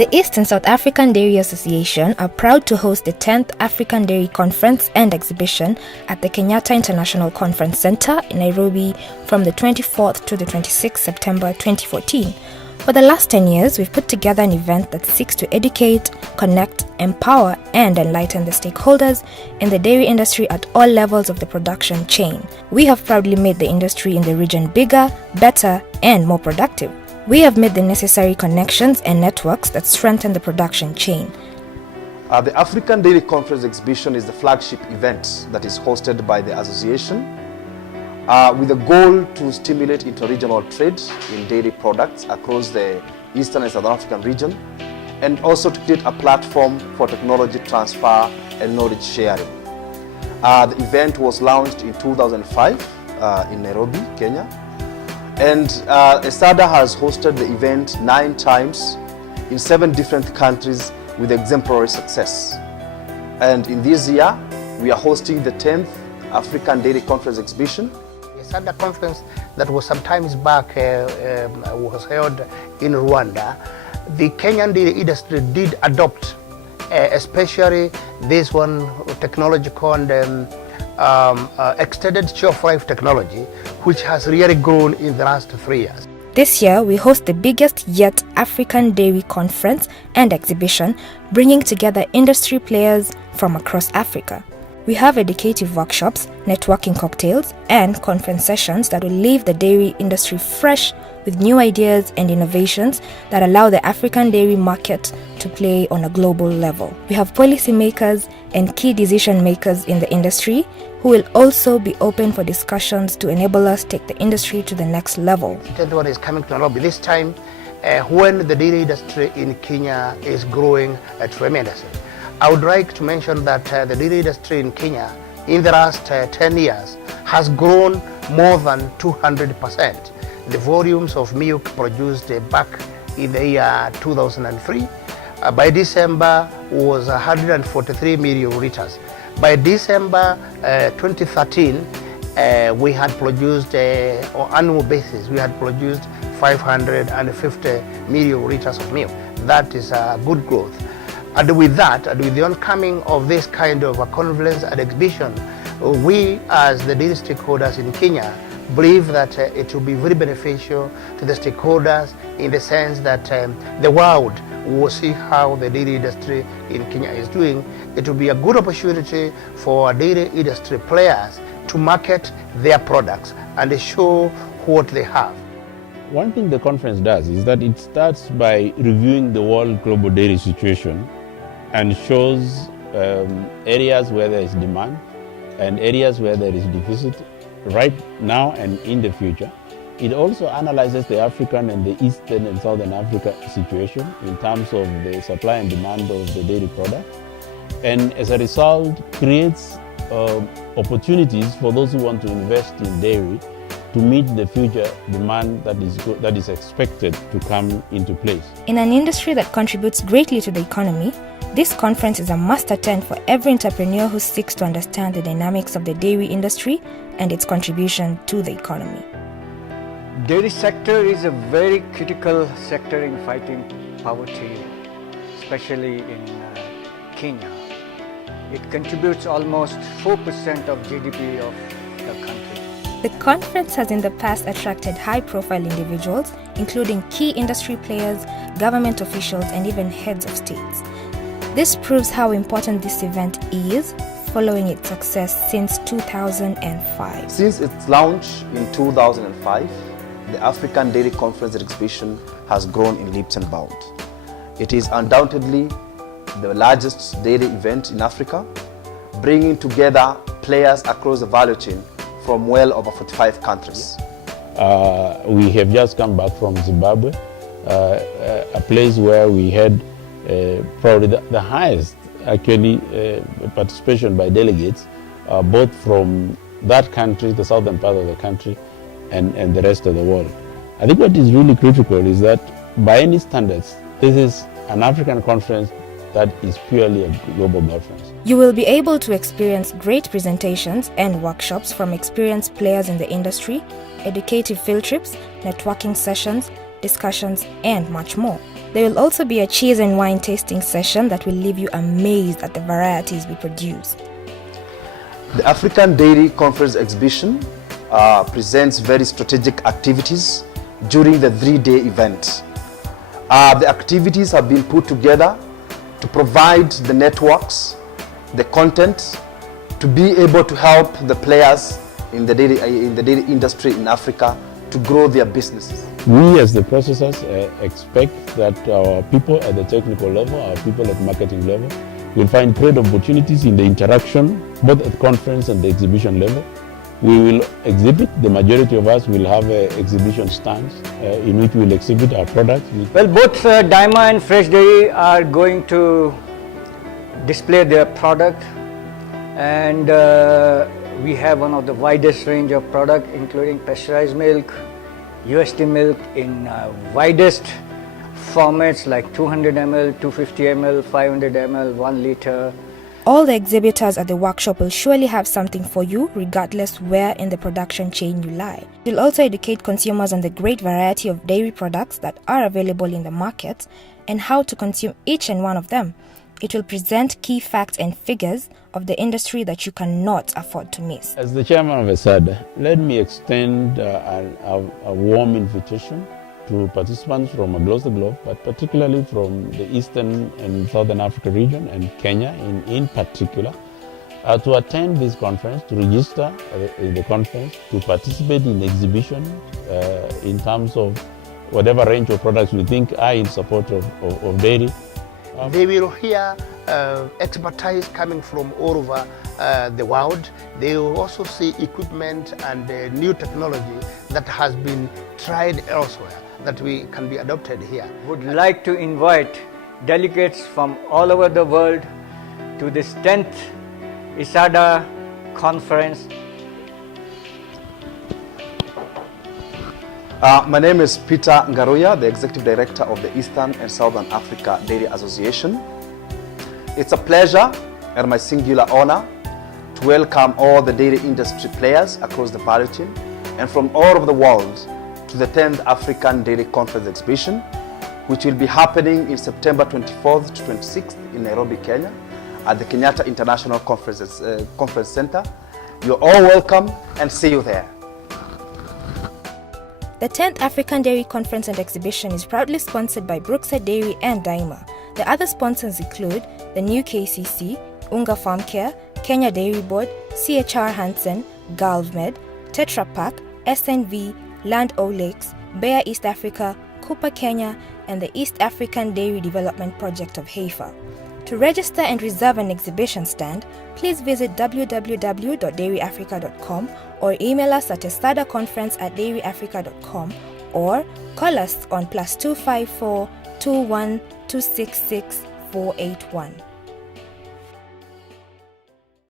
The East and South African Dairy Association are proud to host the 10th African Dairy Conference and Exhibition at the Kenyatta International Conference Center in Nairobi from the 24th to the 26th September 2014. For the last 10 years, we've put together an event that seeks to educate, connect, empower, and enlighten the stakeholders in the dairy industry at all levels of the production chain. We have proudly made the industry in the region bigger, better, and more productive. We have made the necessary connections and networks that strengthen the production chain. The African Dairy Conference Exhibition is the flagship event that is hosted by the association with a goal to stimulate interregional trade in dairy products across the Eastern and Southern African region, and also to create a platform for technology transfer and knowledge sharing. The event was launched in 2005 in Nairobi, Kenya. And AfDa has hosted the event 9 times in 7 different countries with exemplary success. And in this year, we are hosting the 10th African Dairy Conference Exhibition. The AfDa conference that was some times back was held in Rwanda. The Kenyan dairy industry did adopt, especially this one technology called extended shelf life technology, which has really grown in the last 3 years. This year, we host the biggest yet African Dairy Conference and Exhibition, bringing together industry players from across Africa. We have educative workshops, networking cocktails, and conference sessions that will leave the dairy industry fresh with new ideas and innovations that allow the African dairy market to play on a global level. We have policymakers and key decision makers in the industry who will also be open for discussions to enable us take the industry to the next level. Everyone is coming to Nairobi this time when the dairy industry in Kenya is growing tremendously. I would like to mention that the dairy industry in Kenya in the last 10 years has grown more than 200%. The volumes of milk produced back in the year 2003 by December was 143 million liters. By December 2013, we had produced, on annual basis, we had produced 550 million liters of milk. That is a good growth. And with that, and with the oncoming of this kind of a conference and exhibition, we as the dairy stakeholders in Kenya believe that it will be very beneficial to the stakeholders in the sense that the world will see how the dairy industry in Kenya is doing. It will be a good opportunity for dairy industry players to market their products and show what they have. One thing the conference does is that it starts by reviewing the world global dairy situation and shows areas where there is demand and areas where there is deficit right now and in the future. It also analyzes the African and the Eastern and Southern Africa situation in terms of the supply and demand of the dairy product, and as a result creates opportunities for those who want to invest in dairy to meet the future demand that is expected to come into place. In an industry that contributes greatly to the economy, this conference is a must attend for every entrepreneur who seeks to understand the dynamics of the dairy industry and its contribution to the economy. Dairy sector is a very critical sector in fighting poverty, especially in Kenya. It contributes almost 4% of GDP of the country. The conference has in the past attracted high-profile individuals, including key industry players, government officials, and even heads of states. This proves how important this event is, following its success since 2005. Since its launch in 2005, the African Dairy Conference Exhibition has grown in leaps and bounds. It is undoubtedly the largest dairy event in Africa, bringing together players across the value chain from well over 45 countries. We have just come back from Zimbabwe, a place where we had probably the highest actually participation by delegates, both from that country, the southern part of the country, and the rest of the world. I think what is really critical is that by any standards, this is an African conference that is purely a global conference. You will be able to experience great presentations and workshops from experienced players in the industry, educative field trips, networking sessions, discussions, and much more. There will also be a cheese and wine tasting session that will leave you amazed at the varieties we produce. The African Dairy Conference exhibition presents very strategic activities during the 3-day event. The activities have been put together to provide the networks, the content, to be able to help the players in the dairy industry in Africa to grow their businesses. We as the processors expect that our people at the technical level, our people at marketing level, will find great opportunities in the interaction, both at conference and the exhibition level. We will exhibit, the majority of us will have exhibition stands in which we will exhibit our products. Well, both Daima and Fresh Dairy are going to display their product, and we have one of the widest range of product, including pasteurized milk, UST milk in widest formats like 200 ml, 250 ml, 500 ml, 1 liter. All the exhibitors at the workshop will surely have something for you, regardless where in the production chain you lie. It will also educate consumers on the great variety of dairy products that are available in the market and how to consume each and one of them. It will present key facts and figures of the industry that you cannot afford to miss. As the chairman of AfDa, let me extend a warm invitation to participants from across the globe, but particularly from the Eastern and Southern Africa region and Kenya in particular, to attend this conference, to register in the conference, to participate in the exhibition in terms of whatever range of products we think are in support of dairy. They will hear expertise coming from all over the world. They will also see equipment and new technology that has been tried elsewhere that we can be adopted here. Would like to invite delegates from all over the world to this 10th AfDa conference. My name is Peter Ngaruya, the Executive Director of the Eastern and Southern Africa Dairy Association. It's a pleasure and my singular honor to welcome all the dairy industry players across the value chain and from all over the world to the 10th African Dairy Conference exhibition, which will be happening in September 24th to 26th in Nairobi, Kenya, at the Kenyatta International Conference Center. You're all welcome and see you there. The 10th African Dairy Conference and Exhibition is proudly sponsored by Brookside Dairy and Daima. The other sponsors include the new KCC, Unga Farm Care, Kenya Dairy Board, CHR Hansen, GalvMed, Tetra Pak, SNV, Land O'Lakes, Bayer East Africa, Cooper Kenya, and the East African Dairy Development Project of Haifa. To register and reserve an exhibition stand, please visit www.dairyafrica.com or email us at afdaconference@dairyafrica.com or call us on +254 21 266 481.